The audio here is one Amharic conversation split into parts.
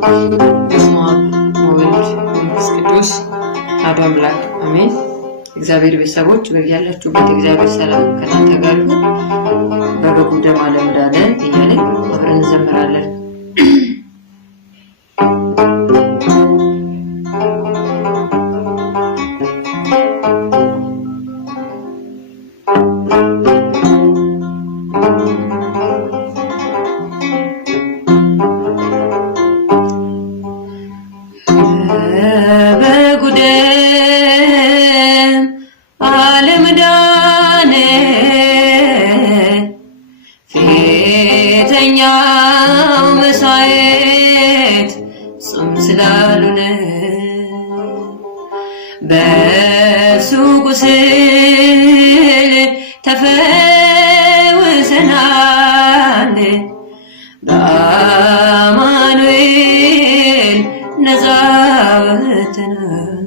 በስመ አብ ወወልድ ወመንፈስ ቅዱስ አሐዱ አምላክ አሜን። እግዚአብሔር ቤተሰቦች በያላችሁበት እግዚአብሔር ሰላም ከእናንተ ጋር ይሁን። በበጉ ደም ዓለም ዳነ እያልን አብረን እንዘምራለን። በእርሱ ቁስል ተፈውሰናል፣ በአማኑኤል ነፃ ወጥተናል።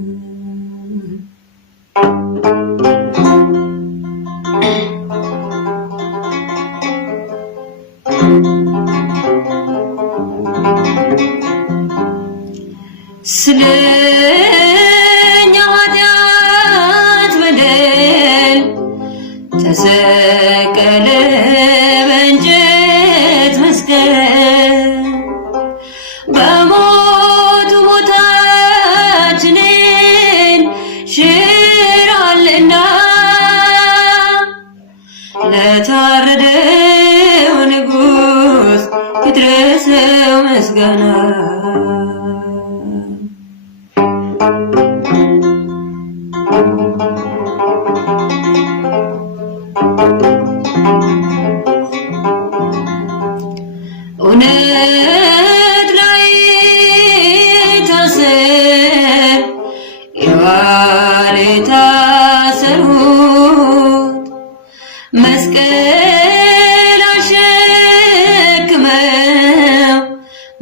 ተሰቀለ በእንጨት መስቀል፣ በሞቱ ሞታችንን ሽሯልና፣ ለታረደው ንጉሥ ይድረሰው ምስጋና። እውነት ላይ ታሰር የዋለ የታሰሩት፣ መስቀል አሸክመው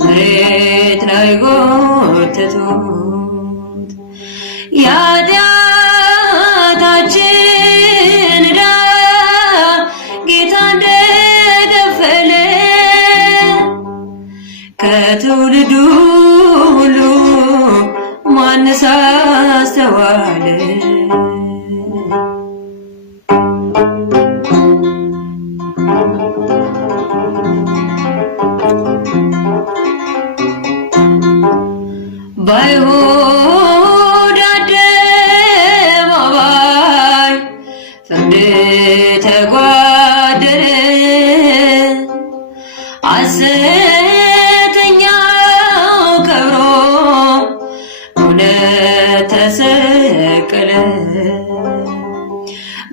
መሬት ላይ ጎተቱት። የኃጢአታችን ዕዳ ጌታ እንደከፈለ ከትውልዱ ሁሉ ማንስ አስተዋለ? በአይሁድ አደባባይ ፍርድ ተጓደለ፣ ሐሰተኛው ከብሮ እውነት ተሰቀለ።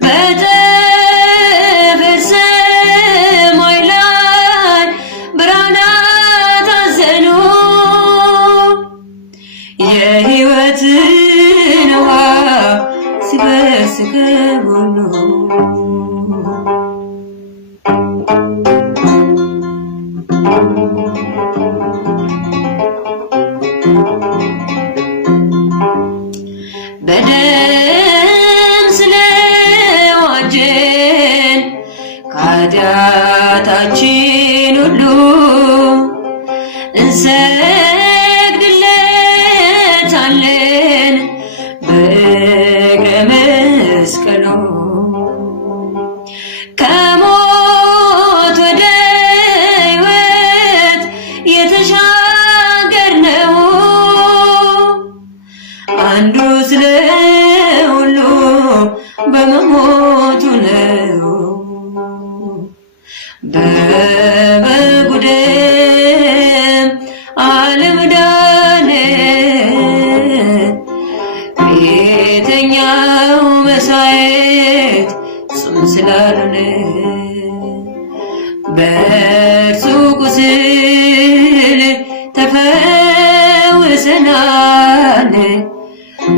በጠፈር ሰማይ ላይ ብርሃናት አዘኑ፣ የሕይወትን ውሃ ሲፈስ ከጎኑ። በደም ስለዋጀን ከኃጢአታችን ሁሉ እንሰግድለታለን በእግረ መስቀሉ። ከሞት ወደ ሕይወት የተሻገርነው አንዱ ስለ ሁሉ በመሞቱ ነው። በበጉ ደም ዓለም ዳነ፣ ቤተኛው መሥዋዕት እሱም ስላልሆነ፣ በእርሱ ቁስል ተፈውሰናል፣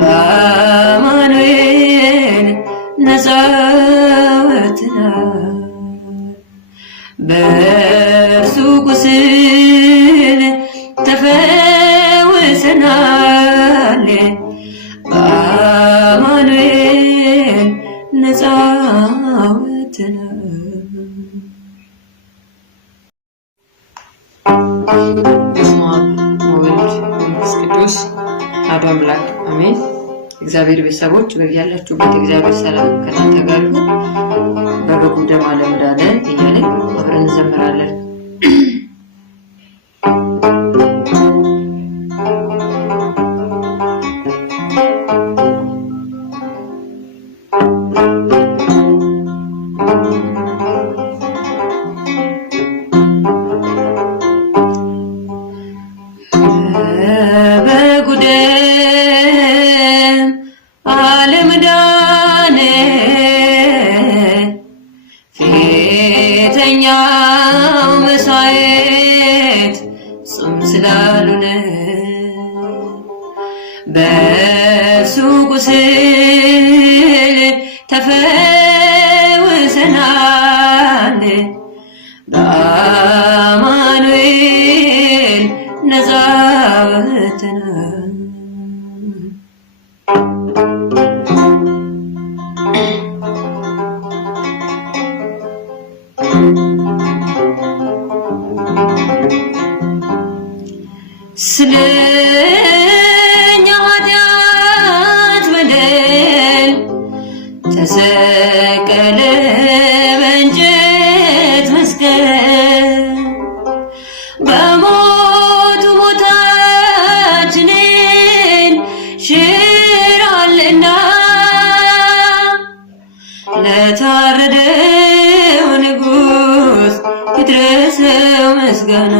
በአማኑኤል ነፃ ወጥተናል። በእርሱ ቁስል ተፈውሰናል፣ በአማኑኤል ነፃ ወጥተናል። በስመ አብ ወወልድ ወልድ መንፈስ ቅዱስ አሐዱ አምላክ አሜን። እግዚአብሔር ቤተሰቦች በያላችሁበት እግዚአብሔር ሰላም ከእናንተ ጋር ይሁን። በበጉ ደም ዓለም ዳነ እያለን አብረን እንዘምራለን። በእርሱ ቁስል ተፈውሰናል፣ በአማኑኤል ነፃ ወጥተናል። ተሰቀለ በእንጨት መስቀል፣ በሞቱ ሞታችንን ሽሯልና፣ ለታረደው ንጉሥ ይድረሰው ምስጋና።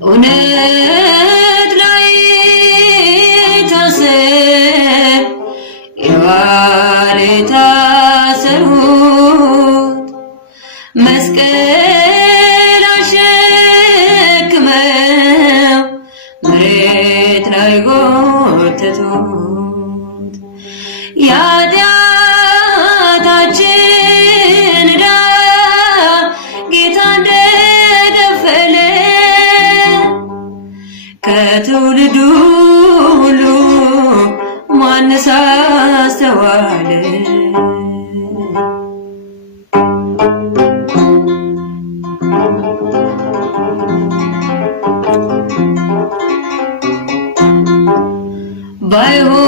እውነት ላይ ታሰር የዋለ የታሰሩት፣ መስቀል አሸክመው መሬት ላይ ጎተቱት። የኃጢአታችን ዕዳ ጌታ እንደከፈለ ከትውልዱ ሁሉ ማንስ አስተዋለ?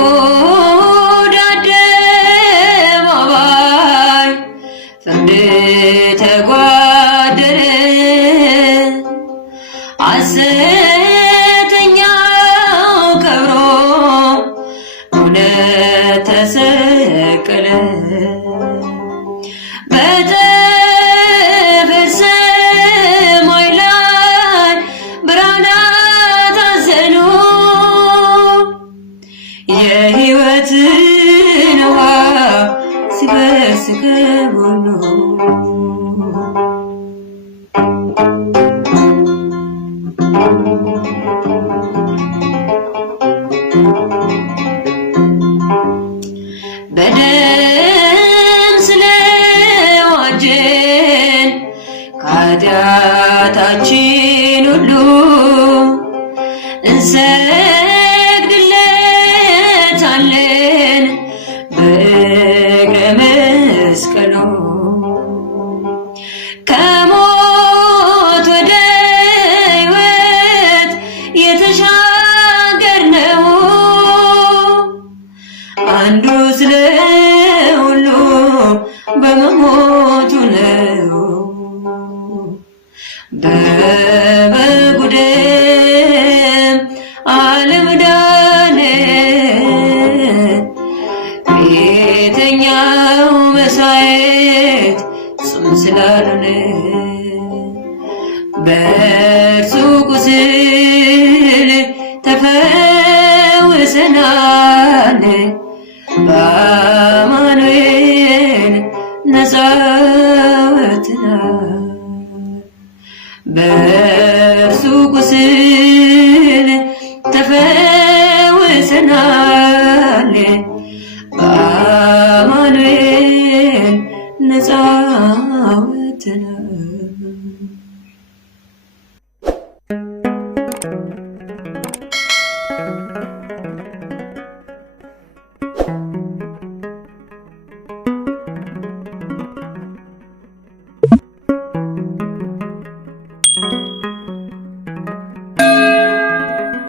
በአይሁድ አደባባይ ፍርድ ተጓደረ፣ ሐሰተኛው ከብሮ እውነት ተሰቀለ። በጠፈር ሰማይ ላይ ብርሃናት አዘኑ፣ የሕይወትን ውሃ ሲፈስ ከጎኑ። በደም ስለዋጀን ከኃጢአታችን ሁሉ እንሰግድለታለን በእግረ መስቀሉ። ከሞት ወደ ሕይወት የተሻገርነው አንዱ ስለ ሁሉ በመሞቱ ነው። በበጉ ደም ዓለም ዳነ፣ ቤተኛው መሥዋዕት እሱም ስላልሆነ፣ በእርሱ ቁስል ተፈውሰናል፣ በአማኑኤል ነፃ ወጥተናል። በእርሱ ቁስል ተፈውሰናል፣ በአማኑኤል ነፃ ወጥተናል። ነው።